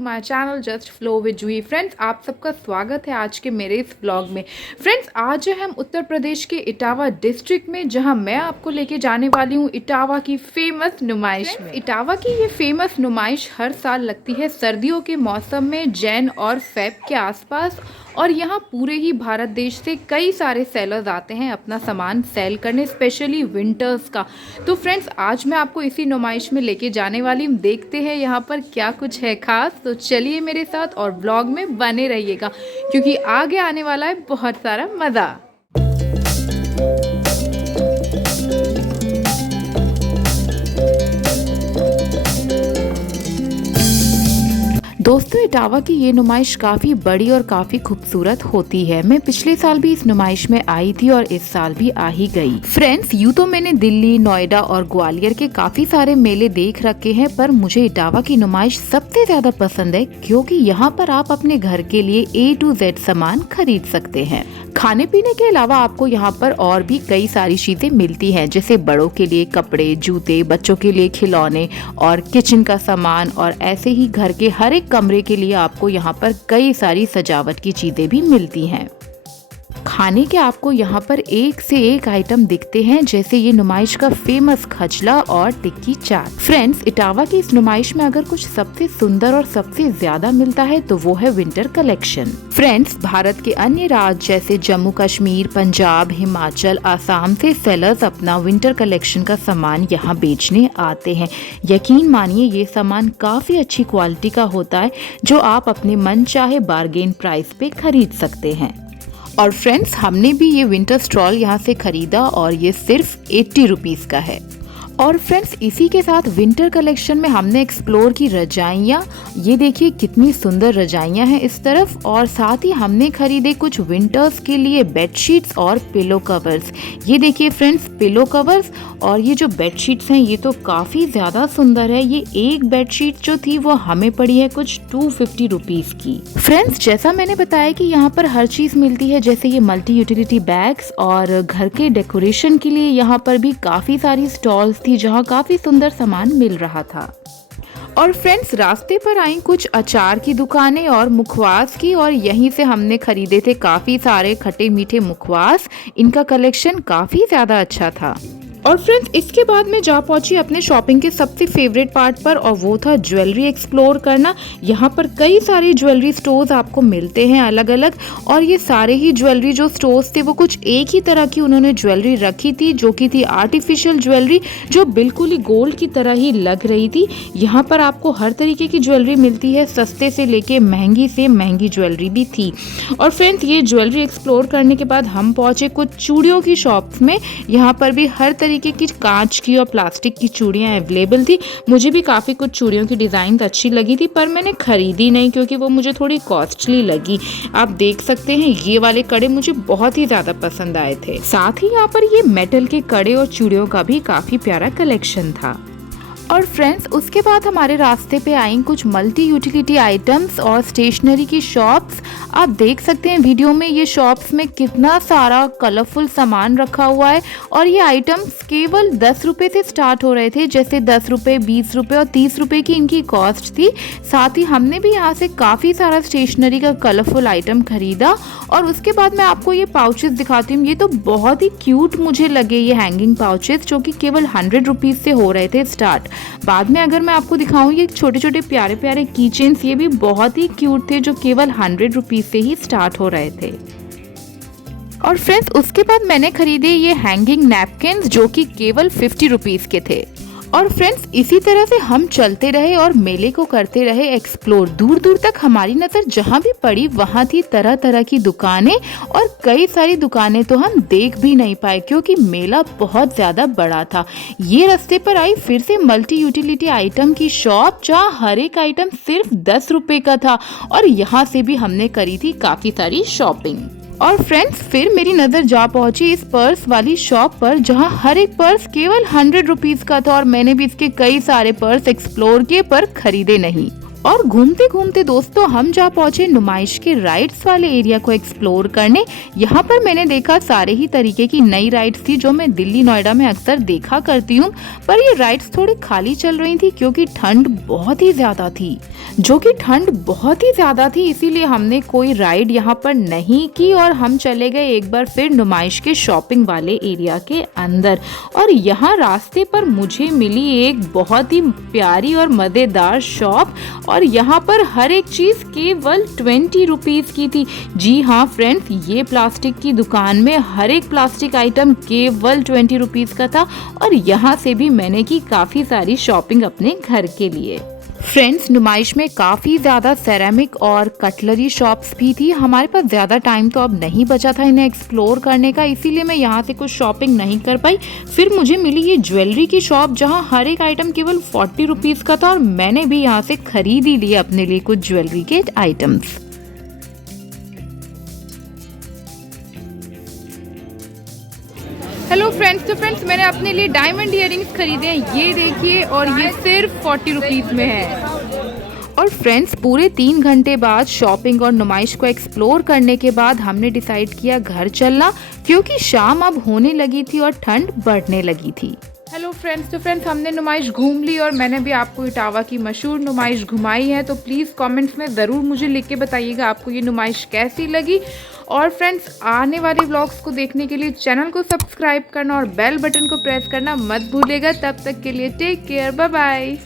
To my channel just flow with Juhi. Friends, आप सबका स्वागत है आज के मेरे इस ब्लॉग में। फ्रेंड्स, आज है हम उत्तर प्रदेश के इटावा डिस्ट्रिक्ट में, जहां मैं आपको लेके जाने वाली हूं इटावा की फेमस नुमाइश में। इटावा की ये फेमस नुमाइश हर साल लगती है सर्दियों के मौसम में, जैन और फेब के आसपास। और यहाँ पूरे ही भारत देश से कई सारे सेलर्स आते हैं अपना सामान सेल करने, स्पेशली विंटर्स का। तो फ्रेंड्स, आज मैं आपको इसी नुमाइश में लेके जाने वाली हूँ। देखते हैं यहाँ पर क्या कुछ है खास। तो चलिए मेरे साथ और ब्लॉग में बने रहिएगा, क्योंकि आगे आने वाला है बहुत सारा मज़ा। दोस्तों, इटावा की ये नुमाइश काफ़ी बड़ी और काफ़ी खूबसूरत होती है। मैं पिछले साल भी इस नुमाइश में आई थी और इस साल भी आ ही गई। फ्रेंड्स, यूँ तो मैंने दिल्ली, नोएडा और ग्वालियर के काफ़ी सारे मेले देख रखे हैं, पर मुझे इटावा की नुमाइश सबसे ज़्यादा पसंद है, क्योंकि यहाँ पर आप अपने घर के लिए A to Z सामान खरीद सकते हैं। खाने पीने के अलावा आपको यहाँ पर और भी कई सारी चीज़ें मिलती हैं, जैसे बड़ों के लिए कपड़े, जूते, बच्चों के लिए खिलौने और किचन का सामान, और ऐसे ही घर के हर एक कमरे के लिए आपको यहाँ पर कई सारी सजावट की चीज़ें भी मिलती हैं। खाने के आपको यहाँ पर एक से एक आइटम दिखते हैं, जैसे ये नुमाइश का फेमस खजला और टिक्की चाट। फ्रेंड्स, इटावा की इस नुमाइश में अगर कुछ सबसे सुंदर और सबसे ज्यादा मिलता है तो वो है विंटर कलेक्शन। फ्रेंड्स, भारत के अन्य राज्य जैसे जम्मू कश्मीर, पंजाब, हिमाचल, आसाम से सेलर्स अपना विंटर कलेक्शन का सामान यहाँ बेचने आते हैं। यकीन मानिए, ये सामान काफी अच्छी क्वालिटी का होता है, जो आप अपने मन चाहे बार्गेन प्राइस पे खरीद सकते हैं। और फ्रेंड्स, हमने भी ये विंटर स्टॉल यहाँ से खरीदा और ये सिर्फ 80 रुपीज़ का है। और फ्रेंड्स, इसी के साथ विंटर कलेक्शन में हमने एक्सप्लोर की रजाइयाँ। ये देखिए कितनी सुंदर रजाइयाँ हैं इस तरफ, और साथ ही हमने खरीदे कुछ विंटर्स के लिए बेडशीट्स और पिलो कवर्स। ये देखिए फ्रेंड्स, पिलो कवर्स और ये जो बेडशीट्स हैं ये तो काफ़ी ज़्यादा सुंदर है। ये एक बेडशीट जो थी वो हमें पड़ी है कुछ 250 रुपीज़ की। फ्रेंड्स, जैसा मैंने बताया कि यहाँ पर हर चीज़ मिलती है, जैसे ये मल्टी यूटिलिटी बैग्स, और घर के डेकोरेशन के लिए यहाँ पर भी काफ़ी सारी स्टॉल्स थी जहाँ काफी सुंदर सामान मिल रहा था। और फ्रेंड्स, रास्ते पर आई कुछ अचार की दुकानें और मुखवास की, और यहीं से हमने खरीदे थे काफी सारे खट्टे मीठे मुखवास। इनका कलेक्शन काफी ज्यादा अच्छा था। और फ्रेंड्स, इसके बाद मैं जा पहुंची अपने शॉपिंग के सबसे फेवरेट पार्ट पर, और वो था ज्वेलरी एक्सप्लोर करना। यहाँ पर कई सारे ज्वेलरी स्टोर्स आपको मिलते हैं अलग अलग, और ये सारे ही ज्वेलरी जो स्टोर्स थे वो कुछ एक ही तरह की उन्होंने ज्वेलरी रखी थी, जो कि थी आर्टिफिशियल ज्वेलरी, जो बिल्कुल ही गोल्ड की तरह ही लग रही थी। यहाँ पर आपको हर तरीके की ज्वेलरी मिलती है, सस्ते से लेके महंगी से महंगी ज्वेलरी भी थी। और फ्रेंड्स, ये ज्वेलरी एक्सप्लोर करने के बाद हम पहुंचे कुछ चूड़ियों की शॉप्स में। यहाँ पर भी हर तरीके की कांच की और प्लास्टिक की चूड़ियां अवेलेबल थी। मुझे भी काफ़ी कुछ चूड़ियों की डिज़ाइन अच्छी लगी थी, पर मैंने खरीदी नहीं क्योंकि वो मुझे थोड़ी कॉस्टली लगी। आप देख सकते हैं ये वाले कड़े मुझे बहुत ही ज़्यादा पसंद आए थे। साथ ही यहाँ पर ये मेटल के कड़े और चूड़ियों का भी काफ़ी प्यारा कलेक्शन था। और फ्रेंड्स, उसके बाद हमारे रास्ते पे आई कुछ मल्टी यूटिलिटी आइटम्स और स्टेशनरी की शॉप्स। आप देख सकते हैं वीडियो में ये शॉप्स में कितना सारा कलरफुल सामान रखा हुआ है, और ये आइटम्स केवल 10 रुपये से स्टार्ट हो रहे थे, जैसे 10 रुपये, 20 रुपये और 30 रुपये की इनकी कॉस्ट थी। साथ ही हमने भी यहाँ से काफ़ी सारा स्टेशनरी का कलरफुल आइटम खरीदा। और उसके बाद मैं आपको ये पाउचेस दिखाती हूँ। ये तो बहुत ही क्यूट मुझे लगे, ये हैंगिंग पाउचेस, जो कि केवल 100 रुपीज़ से हो रहे थे स्टार्ट। बाद में अगर मैं आपको दिखाऊं, ये छोटे छोटे प्यारे प्यारे की चेन्स, ये भी बहुत ही क्यूट थे, जो केवल 100 रुपीज़ से ही स्टार्ट हो रहे थे। और फ्रेंड्स, उसके बाद मैंने खरीदे ये हैंगिंग नैपकिन्स, जो कि केवल 50 रुपीज़ के थे। और फ्रेंड्स, इसी तरह से हम चलते रहे और मेले को करते रहे एक्सप्लोर। दूर दूर तक हमारी नज़र जहाँ भी पड़ी वहाँ थी तरह तरह की दुकानें, और कई सारी दुकानें तो हम देख भी नहीं पाए क्योंकि मेला बहुत ज़्यादा बड़ा था। ये रास्ते पर आई फिर से मल्टी यूटिलिटी आइटम की शॉप, जहाँ हर एक आइटम सिर्फ 10 रुपये का था, और यहाँ से भी हमने करी थी काफ़ी सारी शॉपिंग। और फ्रेंड्स, फिर मेरी नज़र जा पहुंची इस पर्स वाली शॉप पर, जहां हर एक पर्स केवल 100 रुपीज़ का था, और मैंने भी इसके कई सारे पर्स एक्सप्लोर किए पर खरीदे नहीं। और घूमते घूमते दोस्तों हम जा पहुंचे नुमाइश के राइड्स वाले एरिया को एक्सप्लोर करने। यहाँ पर मैंने देखा सारे ही तरीके की नई राइड्स थी जो मैं दिल्ली नोएडा में अक्सर देखा करती हूँ, पर ये राइड्स थोड़ी खाली चल रही थी क्योंकि ठंड बहुत ही ज्यादा थी। इसीलिए हमने कोई राइड यहाँ पर नहीं की और हम चले गए एक बार फिर नुमाइश के शॉपिंग वाले एरिया के अंदर। और यहाँ रास्ते पर मुझे मिली एक बहुत ही प्यारी और मजेदार शॉप और यहाँ पर हर एक चीज केवल 20 रुपीज की थी। जी हाँ फ्रेंड्स, ये प्लास्टिक की दुकान में हर एक प्लास्टिक आइटम केवल 20 रुपीज का था और यहाँ से भी मैंने की काफी सारी शॉपिंग अपने घर के लिए। फ्रेंड्स, नुमाइश में काफ़ी ज़्यादा सेरेमिक और कटलरी शॉप्स भी थी। हमारे पास ज़्यादा टाइम तो अब नहीं बचा था इन्हें एक्सप्लोर करने का, इसीलिए मैं यहाँ से कुछ शॉपिंग नहीं कर पाई। फिर मुझे मिली ये ज्वेलरी की शॉप जहाँ हर एक आइटम केवल 40 रुपीज़ का था और मैंने भी यहाँ से खरीद ही लिए अपने लिए कुछ ज्वेलरी के आइटम्स। हेलो फ्रेंड्स, तो फ्रेंड्स मैंने अपने लिए डायमंड इयररिंग्स खरीदे हैं, ये देखिए, और ये सिर्फ 40 रुपीज़ में है। और फ्रेंड्स, पूरे 3 घंटे बाद शॉपिंग और नुमाइश को एक्सप्लोर करने के बाद हमने डिसाइड किया घर चलना, क्योंकि शाम अब होने लगी थी और ठंड बढ़ने लगी थी। हेलो फ्रेंड्स, तो फ्रेंड्स हमने नुमाइश घूम ली और मैंने भी आपको इटावा की मशहूर नुमाइश घुमाई है। तो प्लीज़ कमेंट्स में ज़रूर मुझे लिख के बताइएगा आपको ये नुमाइश कैसी लगी। और फ्रेंड्स, आने वाले व्लॉग्स को देखने के लिए चैनल को सब्सक्राइब करना और बेल बटन को प्रेस करना मत भूलिएगा। तब तक के लिए टेक केयर, बाय बाय।